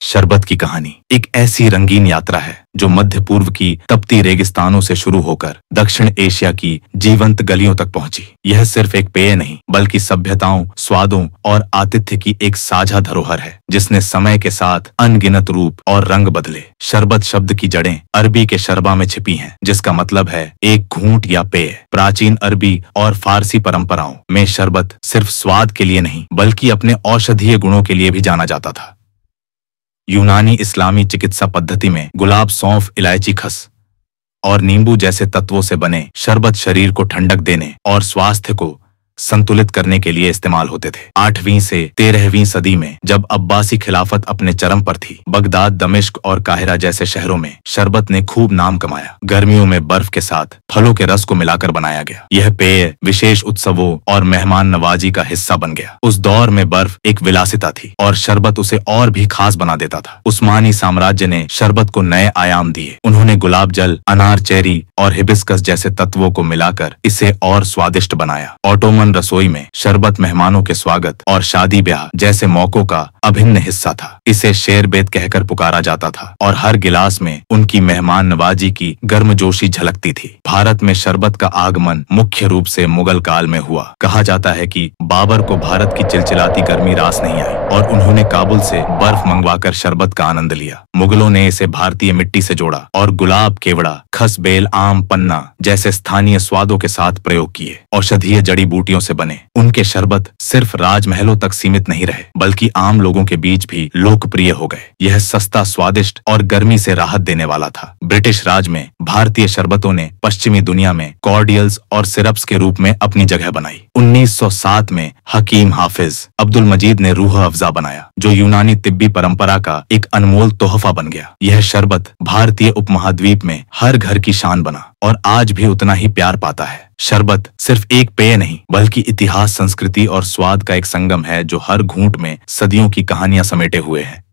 शरबत की कहानी एक ऐसी रंगीन यात्रा है जो मध्य पूर्व की तपती रेगिस्तानों से शुरू होकर दक्षिण एशिया की जीवंत गलियों तक पहुंची। यह सिर्फ एक पेय नहीं बल्कि सभ्यताओं, स्वादों और आतिथ्य की एक साझा धरोहर है जिसने समय के साथ अनगिनत रूप और रंग बदले। शरबत शब्द की जड़ें अरबी के शरबा में छिपी हैं, जिसका मतलब है एक घूंट या पेय। प्राचीन अरबी और फारसी परंपराओं में शरबत सिर्फ स्वाद के लिए नहीं बल्कि अपने औषधीय गुणों के लिए भी जाना जाता था। यूनानी इस्लामी चिकित्सा पद्धति में गुलाब, सौंफ, इलायची, खस और नींबू जैसे तत्वों से बने शरबत शरीर को ठंडक देने और स्वास्थ्य को संतुलित करने के लिए इस्तेमाल होते थे। 8वीं से 13वीं सदी में जब अब्बासी खिलाफत अपने चरम पर थी, बगदाद, दमिश्क और काहिरा जैसे शहरों में शरबत ने खूब नाम कमाया। गर्मियों में बर्फ के साथ फलों के रस को मिलाकर बनाया गया। यह पेय विशेष उत्सवों और मेहमान नवाजी का हिस्सा बन गया। उस दौर में बर्फ एक विलासिता थी और शरबत उसे और भी खास बना देता था। उस्मानी साम्राज्य ने शरबत को नए आयाम दिए। उन्होंने गुलाब जल, अनार, चेरी और हिबिस्कस जैसे तत्वों को मिलाकर इसे और स्वादिष्ट बनाया। ऑटोमन रसोई में शरबत मेहमानों के स्वागत और शादी ब्याह जैसे मौकों का अभिन्न हिस्सा था। इसे शेरबेत कहकर पुकारा जाता था और हर गिलास में उनकी मेहमान नवाजी की गर्मजोशी झलकती थी। भारत में शरबत का आगमन मुख्य रूप से मुगल काल में हुआ। कहा जाता है कि बाबर को भारत की चिलचिलाती गर्मी रास नहीं आई और उन्होंने काबुल से बर्फ मंगवाकर शरबत का आनंद लिया। मुगलों ने इसे भारतीय मिट्टी से जोड़ा और गुलाब, केवड़ा, खस, बेल, आम, पन्ना जैसे स्थानीय स्वादों के साथ प्रयोग किए। औषधीय जड़ी बूटियों से बने उनके शरबत सिर्फ राजमहलों तक सीमित नहीं रहे बल्कि आम लोगों के बीच भी लोकप्रिय हो गए। यह सस्ता, स्वादिष्ट और गर्मी से राहत देने वाला था। ब्रिटिश राज में भारतीय शरबतों ने पश्चिमी दुनिया में कॉर्डियल्स और सिरप्स के रूप में अपनी जगह बनाई। 1907 में हकीम हाफिज अब्दुल मजीद ने रूह अफ़ज़ा बनाया, जो यूनानी तिब्बी परंपरा का एक अनमोल तोहफा बन गया। यह शरबत भारतीय उपमहाद्वीप में हर घर की शान बना और आज भी उतना ही प्यार पाता है। शरबत सिर्फ एक पेय नहीं बल्कि इतिहास, संस्कृति और स्वाद का एक संगम है जो हर घूंट में सदियों की कहानियां समेटे हुए है।